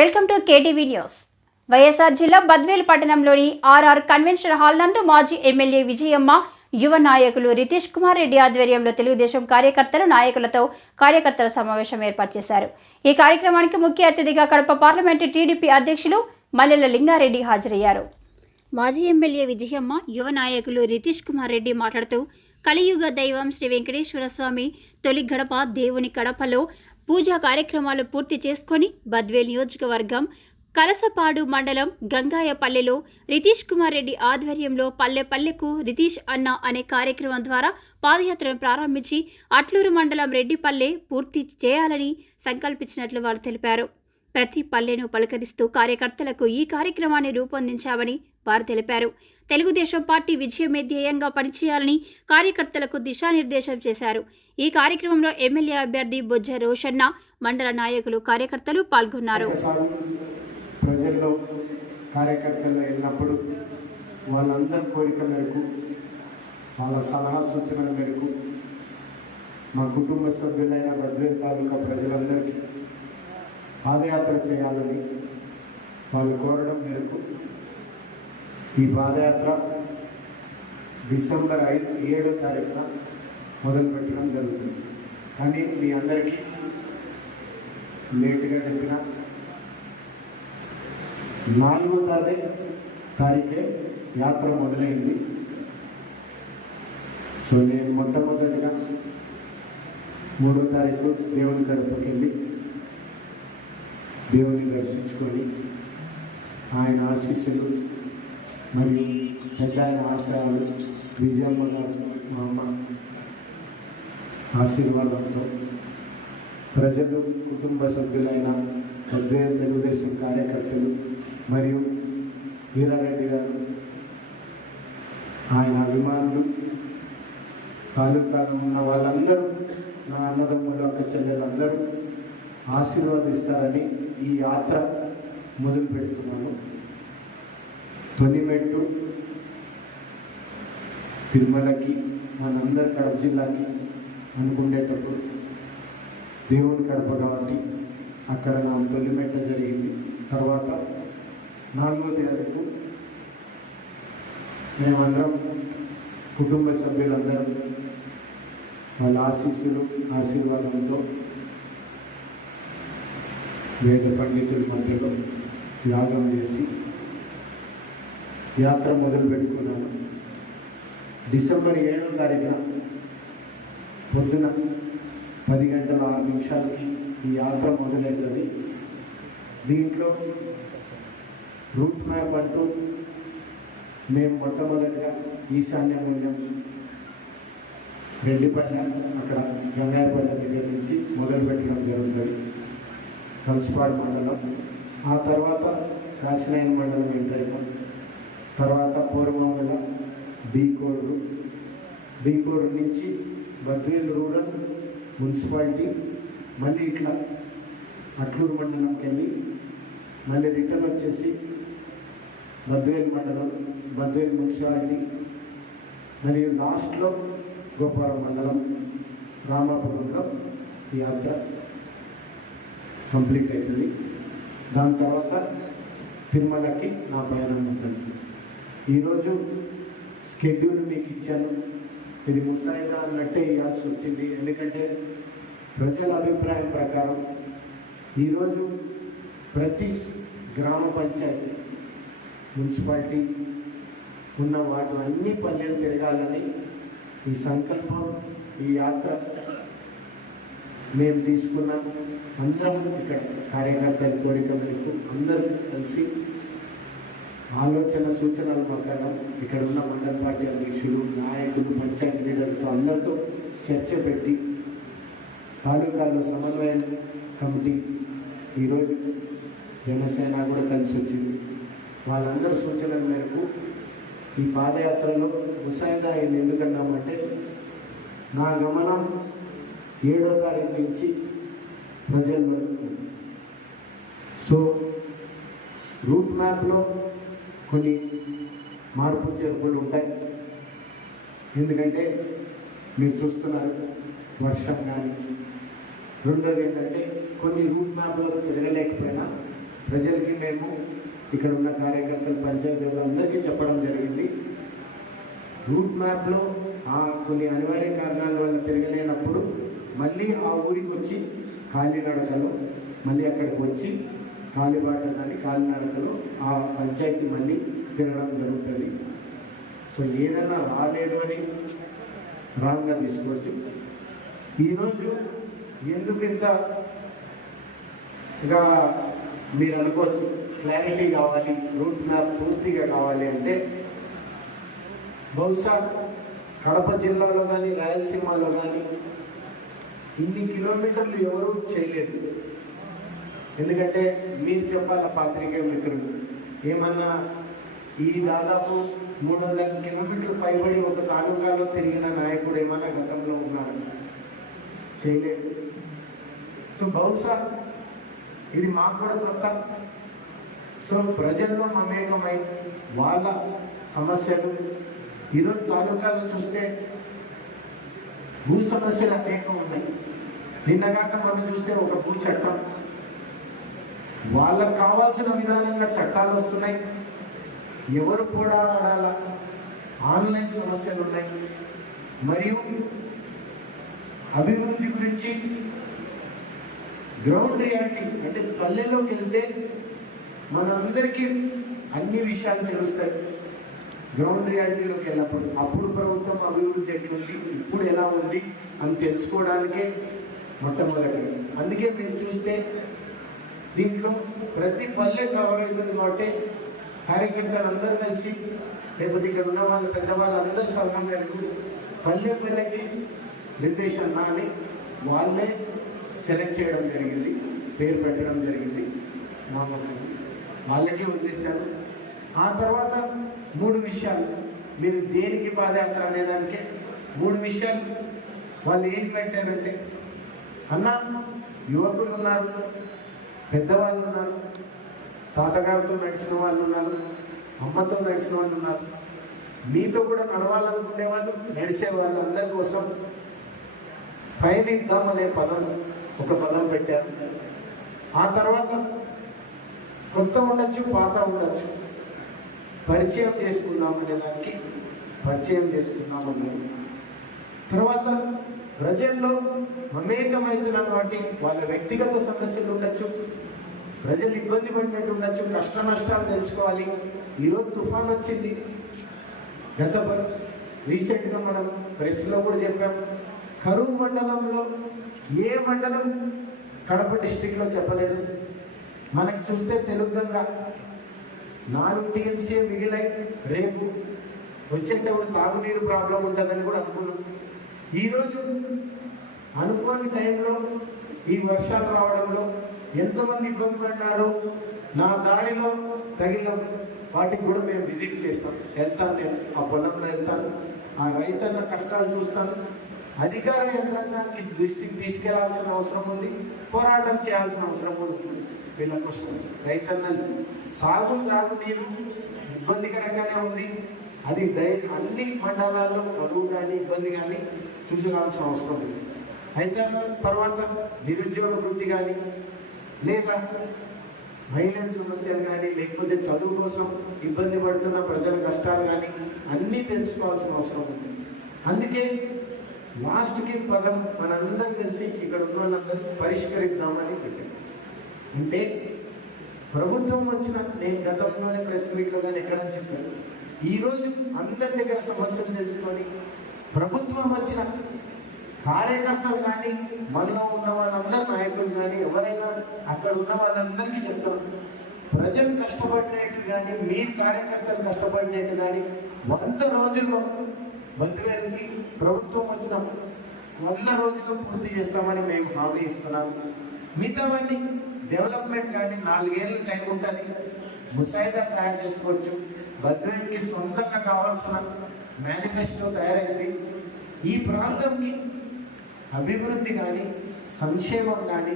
Welcome to KTV news. YSR జిల్లా బద్వేలు పట్టణంలోని RR convention hall నందు మాజీ ఎమ్మెల్యే విజయమ్మ యువ నాయకులు రితీష్ కుమార్ రెడ్డి ఆధ్వర్యంలో తెలుగుదేశం కార్యకర్తలు నాయకులతో కార్యకర్తల సమావేశం ఏర్పాటు చేశారు. ఈ కార్యక్రమానికి ముఖ్య అతిథిగా కడప పార్లమెంటు టీడీపీ అధ్యక్షులు మల్లెల లింగారెడ్డి హాజరయ్యారు. మాజీ ఎమ్మెల్యే విజయమ్మ యువ నాయకులు రితీష్ కుమార్ రెడ్డి మాట్లాడుతూ కలియుగ దైవం శ్రీ వెంకటేశ్వర స్వామి తొలి గడప దేవుని కడపలో పూజా కార్యక్రమాలు పూర్తి చేసుకొని బద్వేల్ నియోజకవర్గం కలసపాడు మండలం గంగాయపల్లెలో రితీష్ కుమార్ రెడ్డి ఆధ్వర్యంలో పల్లె పల్లెకు రితీష్ అన్న అనే కార్యక్రమం ద్వారా పాదయాత్రను ప్రారంభించి అట్లూరు మండలం రెడ్డిపల్లె పూర్తి చేయాలని సంకల్పించినట్లు వారు తెలిపారు. ప్రతి పల్లెను పలకరిస్తూ కార్యకర్తలకు ఈ కార్యక్రమాన్ని రూపొందించామని వారు తెలిపారు. తెలుగుదేశం పార్టీ విజయమే ధ్యేయంగా పనిచేయాలని కార్యకర్తలకు దిశానిర్దేశం చేశారు. ఈ కార్యక్రమంలో ఎమ్మెల్యే అభ్యర్థి బొజ్జ రోషన్న మండల నాయకులు కార్యకర్తలు పాల్గొన్నారు. ప్రజల్లో కార్యకర్తలు వెళ్ళినప్పుడు వాళ్ళందరి కోరిక మేరకు వాళ్ళ సలహా సూచనల మేరకు మా కుటుంబ సభ్యులైన బద్వేల్ తాలూకా ప్రజలందరికీ పాదయాత్ర చేయాలని వాళ్ళు కోరడం మేరకు ఈ పాదయాత్ర డిసెంబర్ ఐదు ఏడో తారీఖున మొదలుపెట్టడం జరుగుతుంది. కానీ మీ అందరికీ లేట్గా చెప్పిన నాలుగో తారీ తారీఖే యాత్ర మొదలైంది. సో నేను మొట్టమొదటిగా మూడో తారీఖు దేవుని గడపకి వెళ్ళి దేవుని దర్శించుకొని ఆయన ఆశీస్సులు మరియు పెద్ద ఆయన ఆశయాలు విజయమ్మ గారు మా అమ్మ ఆశీర్వాదంతో ప్రజలు కుటుంబ సభ్యులైన ఉద్వేగ తెలుగుదేశం కార్యకర్తలు మరియు వీరారెడ్డి గారు ఆయన అభిమానులు తాలూకాలో ఉన్న వాళ్ళందరూ నా అన్నదమ్ములు అక్క చెల్లెలందరూ ఆశీర్వదిస్తారని ఈ యాత్ర మొదలు పెడుతున్నాను. తొలిమెట్టు తిరుమలకి మనందరి కడప జిల్లాకి అనుకునేటప్పుడు దేవుని కడప కాబట్టి అక్కడ నా తొలిమెట్ట జరిగింది. తర్వాత నాలుగో తారీఖు మేమందరం కుటుంబ సభ్యులందరం వాళ్ళ ఆశీస్సులు ఆశీర్వాదంతో వేద పండితుల మధ్యలో యాగం చేసి యాత్ర మొదలు పెట్టుకున్నాను. డిసెంబర్ ఏడో తారీఖున పొద్దున పది గంటల ఆరు నిమిషాలకి ఈ యాత్ర మొదలవుతుంది దీంట్లో రూట్ మ్యాప్ అంటూ మేము మొట్టమొదటిగా ఈశాన్య మూల్యం రెడ్డిపల్లె అక్కడ గంగాయపల్లె దగ్గర నుంచి మొదలు పెట్టడం జరుగుతుంది. కల్స్పాడ్ మండలం. ఆ తర్వాత కాశీనాయన మండలం ఎంటర్ తర్వాత పూర్వమంగళ బీకోడు. బీకోడు నుంచి బద్వేల్ రూరల్ మున్సిపాలిటీ మళ్ళీ ఇట్లా అట్లూరు మండలంకి వెళ్ళి మళ్ళీ రిటర్న్ వచ్చేసి బద్వేల్ మండలం బద్వేల్ మున్సిపాలిటీ మరియు లాస్ట్లో గోపాలం మండలం రామాపురంలో ఈ యాత్ర కంప్లీట్ అవుతుంది దాని తర్వాత తిరుమలకి నా ప్రయాణం ఉంటుంది. ఈరోజు స్కెడ్యూల్ మీకు ఇచ్చాను. ఇది ముసాయిదా అన్నట్టే ఇవ్వాల్సి వచ్చింది. ఎందుకంటే ప్రజల అభిప్రాయం ప్రకారం ఈరోజు ప్రతి గ్రామ పంచాయతీ మున్సిపాలిటీ ఉన్న వాటి అన్ని పల్లెలు తిరగాలని ఈ సంకల్పం ఈ యాత్ర మేము తీసుకున్న అందరం ఇక్కడ కార్యకర్తల కోరిక మేరకు అందరూ కలిసి ఆలోచన సూచనల ప్రకారం ఇక్కడ ఉన్న మండల పార్టీ అధ్యక్షులు నాయకులు పంచాయతీ లీడర్తో అందరితో చర్చ పెట్టి తాలూకాలో సమన్వయ కమిటీ ఈరోజు జనసేన కూడా కలిసి వచ్చింది. వాళ్ళందరి సూచనల మేరకు ఈ పాదయాత్రలో ముసాయిదా అయింది ఎందుకన్నామంటే నా గమనం ఏడో తారీఖు నుంచి ప్రజలు వరకు సో రూట్ మ్యాప్లో కొన్ని మార్పు చేర్పులు ఉంటాయి. ఎందుకంటే మీరు చూస్తున్నారు వర్షం కానీ. రెండోది ఏంటంటే కొన్ని రూట్ మ్యాప్లో తిరగలేకపోయినా ప్రజలకి మేము ఇక్కడ ఉన్న కార్యకర్తలు పంచాయతీ అందరికీ చెప్పడం జరిగింది. రూట్ మ్యాప్లో ఆ కొన్ని అనివార్య కారణాల వల్ల తిరగలేనప్పుడు మళ్ళీ ఆ ఊరికి వచ్చి కాలినడకలో మళ్ళీ అక్కడికి వచ్చి కాలిబాట కానీ కాలినడకలో ఆ పంచాయతీ మళ్ళీ తిరగడం జరుగుతుంది. సో ఏదైనా రాలేదు అని రాంగ్గా తీసుకోవచ్చు. ఈరోజు ఎందుకు ఇంత ఇక మీరు అనుకోవచ్చు క్లారిటీ కావాలి రూట్ మ్యాప్ పూర్తిగా కావాలి అంటే బహుశా కడప జిల్లాలో కానీ రాయలసీమలో కానీ ఇన్ని కిలోమీటర్లు ఎవరూ చేయలేదు. ఎందుకంటే మీరు చెప్పాల పాత్రికే మిత్రులు ఏమన్నా ఈ దాదాపు మూడు వందల కిలోమీటర్లు పైబడి ఒక తాలూకాలో తిరిగిన నాయకుడు ఏమన్నా గతంలో ఉన్నాడు? చేయలేదు. సో బహుశా ఇది మాకు కూడా కొత్త. సో ప్రజల్లో మమేకమై వాళ్ళ సమస్యలు ఈరోజు తాలూకాలో చూస్తే భూ సమస్యలు అనేకం ఉన్నాయి. నిన్నగాక మనం చూస్తే ఒక భూ చట్టం. వాళ్ళకు కావాల్సిన విధానంగా చట్టాలు వస్తున్నాయి. ఎవరు కూడా ఆడాలా ఆన్లైన్ సమస్యలు ఉన్నాయి. మరియు అభివృద్ధి గురించి గ్రౌండ్ రియాలిటీ అంటే పల్లెల్లోకి వెళ్తే మనందరికీ అన్ని విషయాలు తెలుస్తాయి. గ్రౌండ్ రియాలిటీలోకి వెళ్ళినప్పుడు అప్పుడు ప్రభుత్వం అభివృద్ధి ఎట్లుంది ఇప్పుడు ఎలా ఉంది అని తెలుసుకోవడానికే మొట్టమొదటి. అందుకే మీరు చూస్తే దీంట్లో ప్రతి పల్లె కవర్ అవుతుంది కాబట్టి కార్యకర్తలు అందరూ కలిసి లేకపోతే ఇక్కడ ఉన్న వాళ్ళు పెద్దవాళ్ళు అందరూ సలహా మేరకు పల్లె పల్లెకి రితేష్ అన్న అని వాళ్ళే సెలెక్ట్ చేయడం జరిగింది పేరు పెట్టడం జరిగింది. మామూలు వాళ్ళకే వదిలేశాను ఆ తర్వాత మూడు విషయాలు. మీరు దేనికి పాదయాత్ర అనేదానికే మూడు విషయాలు. వాళ్ళు ఏం పెట్టారంటే అన్న యువకులు ఉన్నారు పెద్దవాళ్ళు ఉన్నారు తాతగారితో నడిచిన వాళ్ళు ఉన్నారు అమ్మతో నడిచిన వాళ్ళు ఉన్నారు. మీతో కూడా నడవాలనుకునే వాళ్ళు నడిచే వాళ్ళందరి కోసం పయనిద్దాం అనే పదం ఒక పదం పెట్టారు. ఆ తర్వాత కొత్త ఉండొచ్చు పాత ఉండొచ్చు. పరిచయం చేసుకుందాం అనే దానికి పరిచయం చేసుకుందాం అన్నారు. తర్వాత ప్రజల్లో మమేకమవుతున్న వాటి వాళ్ళ వ్యక్తిగత సమస్యలు ఉండొచ్చు. ప్రజలు ఇబ్బంది పడినట్టు ఉండొచ్చు. కష్ట నష్టాలు తెలుసుకోవాలి. ఈరోజు తుఫాన్ వచ్చింది. గత రీసెంట్గా మనం ప్రెస్లో కూడా చెప్పాం. కరువు మండలంలో ఏ మండలం కడప డిస్టిక్లో చెప్పలేదు. మనకి చూస్తే తెలుగంగా నాలుగు టీఎంసీ మిగిలాయి. రేపు వచ్చేటప్పుడు తాగునీరు ప్రాబ్లం ఉంటుందని కూడా అనుకున్నాం. ఈరోజు అనుకోని టైంలో ఈ వర్షాలు రావడంలో ఎంతమంది ఇబ్బంది పడ్డారో నా దారిలో తగిలిన వాటికి కూడా మేము విజిట్ చేస్తాం. వెళ్తాను నేను. ఆ పొలంలో వెళ్తాను. ఆ రైతన్న కష్టాలు చూస్తాను. అధికార యంత్రాంగానికి దృష్టికి తీసుకెళ్ళాల్సిన అవసరం ఉంది. పోరాటం చేయాల్సిన అవసరం ఉంది. వీళ్ళ కోసం రైతన్నలు సాగు త్రాగునీరు ఇబ్బందికరంగానే ఉంది. అది దయ అన్ని మండలాల్లో కరువు కానీ ఇబ్బంది కానీ చూసుకోవాల్సిన అవసరం ఉంది అయితే తర్వాత నిరుద్యోగ వృత్తి కానీ లేదా మహిళల సమస్యలు కానీ లేకపోతే చదువు కోసం ఇబ్బంది పడుతున్న ప్రజల కష్టాలు కానీ అన్నీ తెలుసుకోవాల్సిన అవసరం ఉంది. అందుకే లాస్ట్కి పదం మనందరం కలిసి ఇక్కడ ఉన్న వాళ్ళందరూ పరిష్కరిద్దామని పెట్టాం. అంటే ప్రభుత్వం వచ్చిన నేను గతంలోనే ప్రెస్ మీట్లో కానీ ఎక్కడ చెప్పాను. ఈరోజు అందరి దగ్గర సమస్యలు తెలుసుకొని ప్రభుత్వం వచ్చిన కార్యకర్తలు కానీ మనలో ఉన్న వాళ్ళందరూ నాయకులు కానీ ఎవరైనా అక్కడ ఉన్న వాళ్ళందరికీ చెప్తాను ప్రజలు కష్టపడినట్టు కానీ మీ కార్యకర్తలు కష్టపడినట్టు కానీ వంద రోజుల్లో బంధువులకి ప్రభుత్వం వచ్చిన వంద రోజుల్లో పూర్తి చేస్తామని మేము హామీ ఇస్తున్నాము మిగతావన్నీ డెవలప్మెంట్ కానీ నాలుగేళ్ళు టైం ఉంటుంది. ముసాయిదా తయారు చేసుకోవచ్చు. భద్రతకి సొంతంగా కావాల్సిన మేనిఫెస్టో తయారైంది. ఈ ప్రాంతంకి అభివృద్ధి కానీ సంక్షేమం కానీ